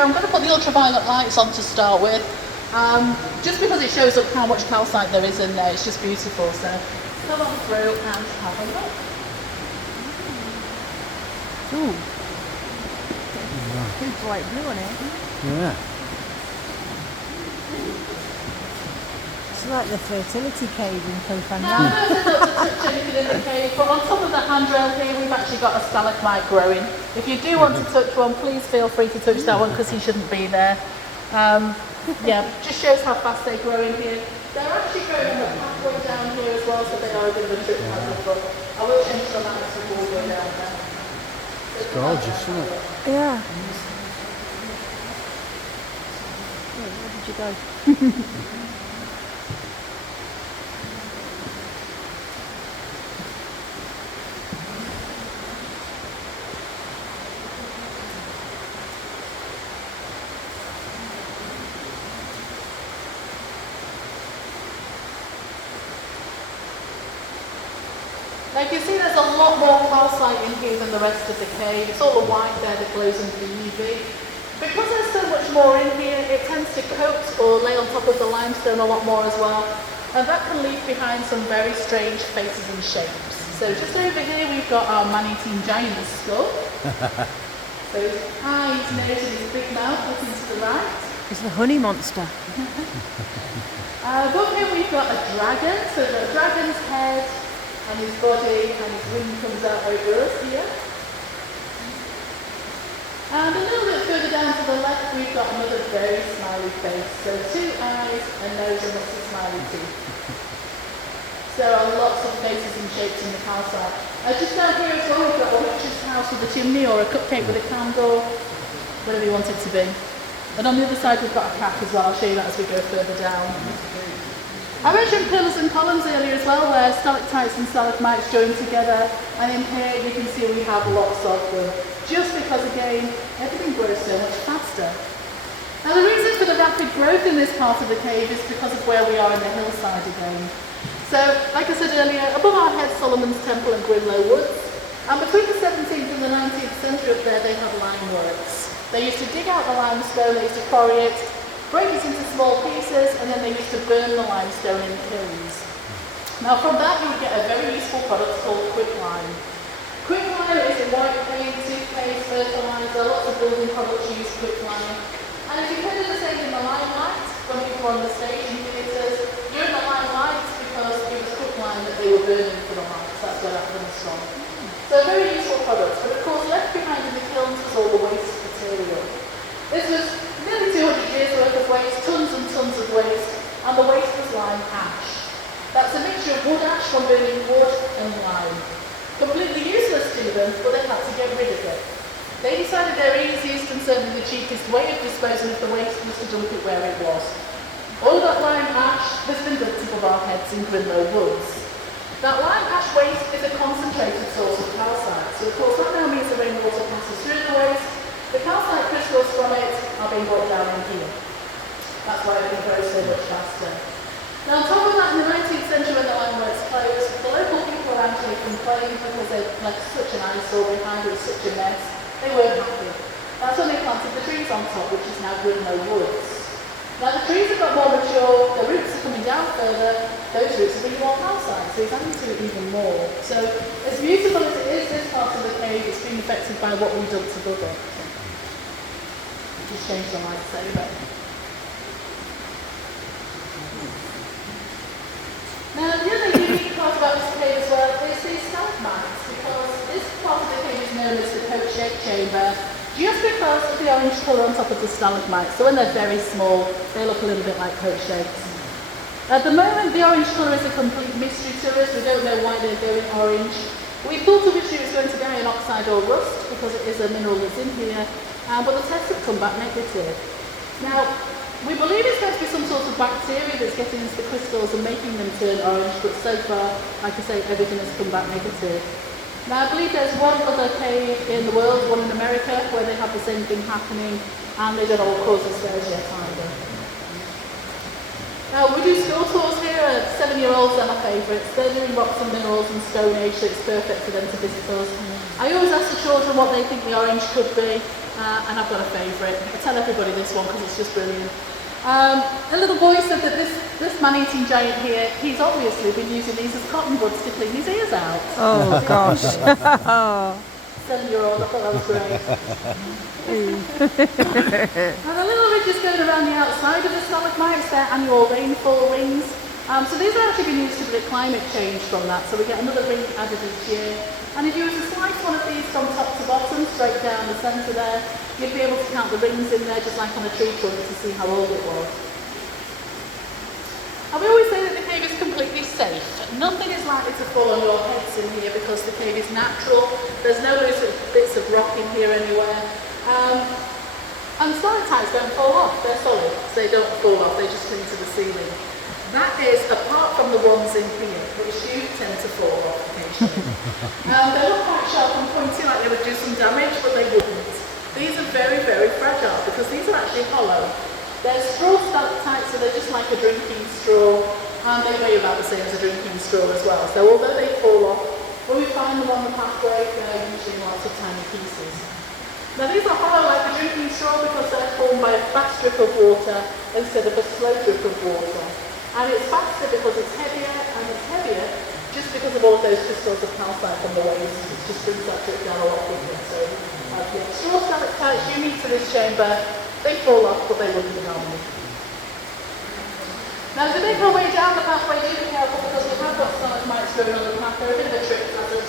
I'm going to put the ultraviolet lights on to start with, just because it shows up how much calcite there is in there. It's just beautiful. So come on through and have a look. Ooh. Big bright blue on it. Yeah. It's like the fertility cave in Cavern. Now, I don't know to touch anything in the cave, but on top of the handrail here, we've actually got a stalagmite growing. If you do want to touch one, please feel free to touch that one because he shouldn't be there. Yeah, just shows how fast they grow in here. They're actually growing on the pathway down here as well, so they are a bit of a trip hazard, but I will change the lights to all the way down there. It's gorgeous, isn't it? Yeah. Wait, where did you go? Now you can see there's a lot more calcite in here than the rest of the cave. It's all the white there that glows under the UV. Because there's so much more in here, it tends to coat or lay on top of the limestone a lot more as well. And that can leave behind some very strange faces and shapes. So just over here we've got our man-eating giant skull. So his eyes, nose and his big mouth looking to the right. It's the honey monster. Above here we've got a dragon. So the dragon's head and his body and his wing comes out over us here. And a little bit further down to the left we've got another very smiley face. So 2 eyes, a nose and lots of smiley teeth. So lots of faces and shapes in the calcite. Just down here as well we've got a witch's house with a chimney or a cupcake with a candle, whatever you want it to be. And on the other side we've got a cat as well. I'll show you that as we go further down. I mentioned pillars and columns earlier as well, where stalactites and stalagmites join together, and in here you can see we have lots of them, just because again, everything grows so much faster. Now the reason for the rapid growth in this part of the cave is because of where we are in the hillside again. So, like I said earlier, above our head Solomon's Temple and Grimlow Woods, and between the 17th and the 19th century up there they had lime works. They used to dig out the limestone, they used to quarry it, break it into small pieces, and then they used to burn the limestone in kilns. Now from that you would get a very useful product called quicklime. Quicklime is in white paint, toothpaste, fertilizer, lots of building products use quicklime. And if you've heard of the saying in the limelight, when people were on the stage in theatres, you're in the limelight because it was quicklime that they were burning for the lights. That's where that comes from. So a very useful product, but of course left behind in the kilns was all the waste material. This was nearly 200 years worth of waste, tons and tons of waste, and the waste was lime ash. That's a mixture of wood ash from burning wood and lime. Completely useless to them, but they had to get rid of it. They decided their easiest and certainly the cheapest way of disposing of the waste was to dump it where it was. All of that lime ash has been dumped above our heads in Grimlow Woods. That lime ash waste is a concentrated source of calcite, so of course that now means the rainwater passes through the waste. The calcite crystals from it are being brought down in here. That's why everything grows so much faster. Now on top of that, in the 19th century when the limeworks closed, the local people actually complained because they left such an eyesore behind, it was such a mess. They weren't happy. That's when they planted the trees on top, which is now Grimlow Woods. Now the trees have got more mature, the roots are coming down further, those roots are being more calcite, so it's adding to it even more. So as beautiful as it is, this part of the cave, it's being affected by what we dumped above it. Just change the lightsaber. Now the other unique part about this cave as well is these stalagmites, because this part of the cave is known as the coat-shaped chamber, just because of the orange colour on top of the stalagmites. So when they're very small, they look a little bit like coat shapes. At the moment, the orange colour is a complete mystery to us. We don't know why they're going orange. We thought originally it was going to be iron oxide or rust, because it is a mineral that's in here. But the tests have come back negative. Now, we believe it's going to be some sort of bacteria that's getting into the crystals and making them turn orange, but so far, like I say, everything has come back negative. Now, I believe there's one other cave in the world, one in America, where they have the same thing happening, and they don't know what causes those yet either. Now, we do school tours here. 7-year-olds are my favourites. They're doing rocks and minerals and Stone Age, so it's perfect for them to visit us. I always ask the children what they think the orange could be, and I've got a favourite. I tell everybody this one because it's just brilliant. A little boy said that this man-eating giant here, he's obviously been using these as cotton buds to clean his ears out. Oh gosh. 7-year-old, I thought that was great. And the little ridges going around the outside of the stalagmites, they're annual rainfall rings. So these are actually being used to predict climate change from that, so we get another ring added each year. And if you were to slice one of these from top to bottom, straight down the centre there, you'd be able to count the rings in there just like on a tree trunk to see how old it was. And we always say that the cave is completely safe. Nothing is likely to fall on your heads in here because the cave is natural. There's no loose bits of rock in here anywhere. And stalactites don't fall off, they're solid. So they don't fall off, they just cling to the ceiling. That is apart from the ones in here, which do tend to fall off occasionally. They look quite sharp and pointy, like they would do some damage, but they wouldn't. These are very, very fragile because these are actually hollow. They're straw stalactites, so they're just like a drinking straw, and they weigh about the same as a drinking straw as well. So although they fall off, when we find them on the pathway, they're usually lots of tiny pieces. Now these are hollow like a drinking straw because they're formed by a fast drip of water instead of a slow drip of water. And it's faster because it's heavier, and it's heavier just because of all of those crystals of calcite from the waves. It just brings that drip down a lot quicker. So straw stalactites unique to this chamber. They fall off, but they wouldn't harm you. Now, as we make our way down the pathway, do be careful because we have got stalagmites growing on the path. They're a bit of a trick hazard.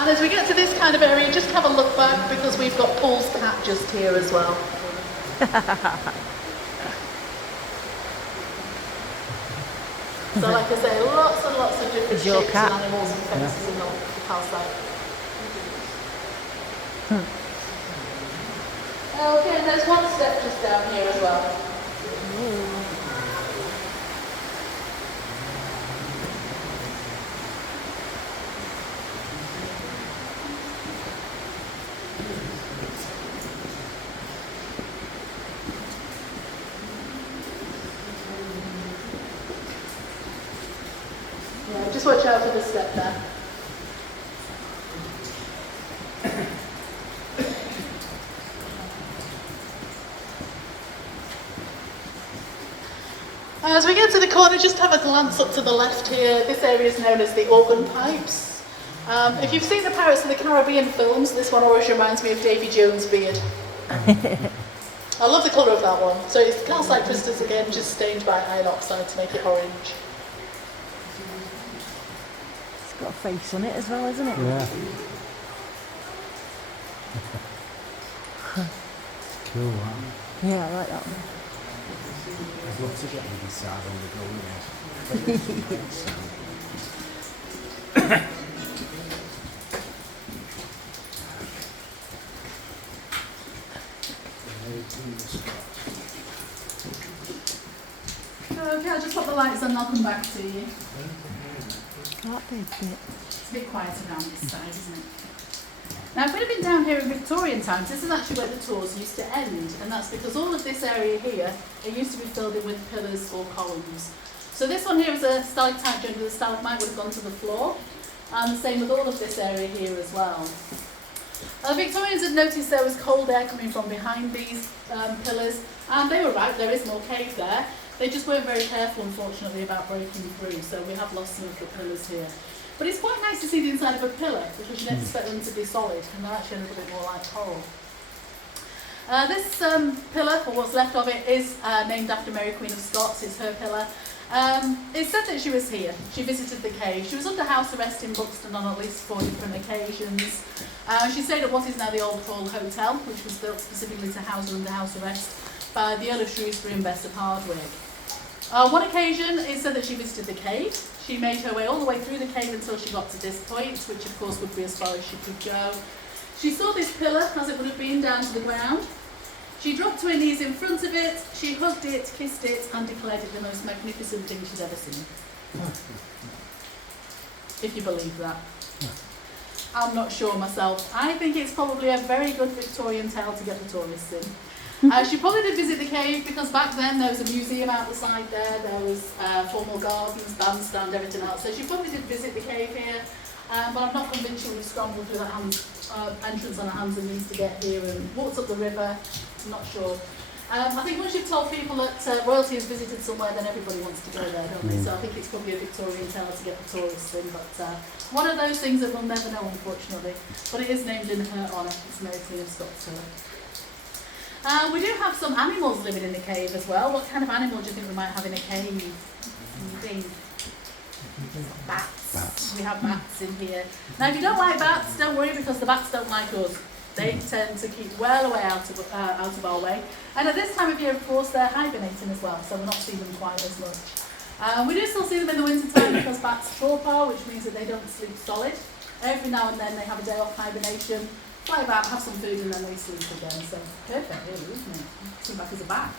And as we get to this kind of area, just have a look back because we've got Paul's cat just here as well. So like I say, lots and lots of different shapes and animals and fences in the calcite. Okay, and there's one step just down here as well. Yeah, just watch out for the step there. As we get to the corner, just have a glance up to the left here. This area is known as the organ pipes. If you've seen the Pirates of the Caribbean films, this one always reminds me of Davy Jones' beard. I love the colour of that one. So it's calcite crystals again, just stained by iron oxide to make it orange. It's got a face on it as well, isn't it? Yeah. Cool, that. Yeah, I like that one. I'd love to get on this side on the go, yeah. Okay, I'll just put the lights on and I'll come back to you. That big bit. It's a bit quieter down this side, isn't it? Now, if we'd have been down here in Victorian times, this is actually where the tours used to end, and that's because all of this area here, it used to be filled in with pillars or columns. So this one here is a stalactite joined with a stalagmite would have gone to the floor, and the same with all of this area here as well. Victorians had noticed there was cold air coming from behind these pillars, and they were right, there is more cave there. They just weren't very careful, unfortunately, about breaking through, so we have lost some of the pillars here. But it's quite nice to see the inside of a pillar, because you don't expect them to be solid, and they're actually a little bit more like coral. This pillar, or what's left of it, is named after Mary Queen of Scots. It's her pillar. It's said that she was here. She visited the cave. She was under house arrest in Buxton on at least 4 different occasions. She stayed at what is now the Old Hall Hotel, which was built specifically to house her under house arrest by the Earl of Shrewsbury and Bess of Hardwicke. One occasion it said that she visited the cave. She made her way all the way through the cave until she got to this point, which of course would be as far as she could go. She saw this pillar as it would have been down to the ground. She dropped to her knees in front of it, she hugged it, kissed it, and declared it the most magnificent thing she'd ever seen. If you believe that. I'm not sure myself. I think it's probably a very good Victorian tale to get the tourists in. She probably did visit the cave because back then there was a museum out the side there, there was formal gardens, bandstand, everything else. So she probably did visit the cave here, but I'm not convinced she would have scrambled through that entrance on her hands and knees to get here and walked up the river. I'm not sure. I think once you've told people that royalty has visited somewhere, then everybody wants to go there, don't they? So I think it's probably a Victorian tale to get the tourists in, but one of those things that we'll never know, unfortunately. But it is named in her honour. It's Mary Queen of Scots. We do have some animals living in the cave as well. What kind of animal do you think we might have in a cave? Think? Bats. We have bats in here. Now, if you don't like bats, don't worry because the bats don't like us. They tend to keep well away out of our way. And at this time of year, of course, they're hibernating as well, so we're not seeing them quite as much. We do still see them in the winter time because bats torpor, which means that they don't sleep solid. Every now and then they have a day off hibernation, fly about, have some food, and then they sleep again. So perfect, really, isn't it? Come back as a bat.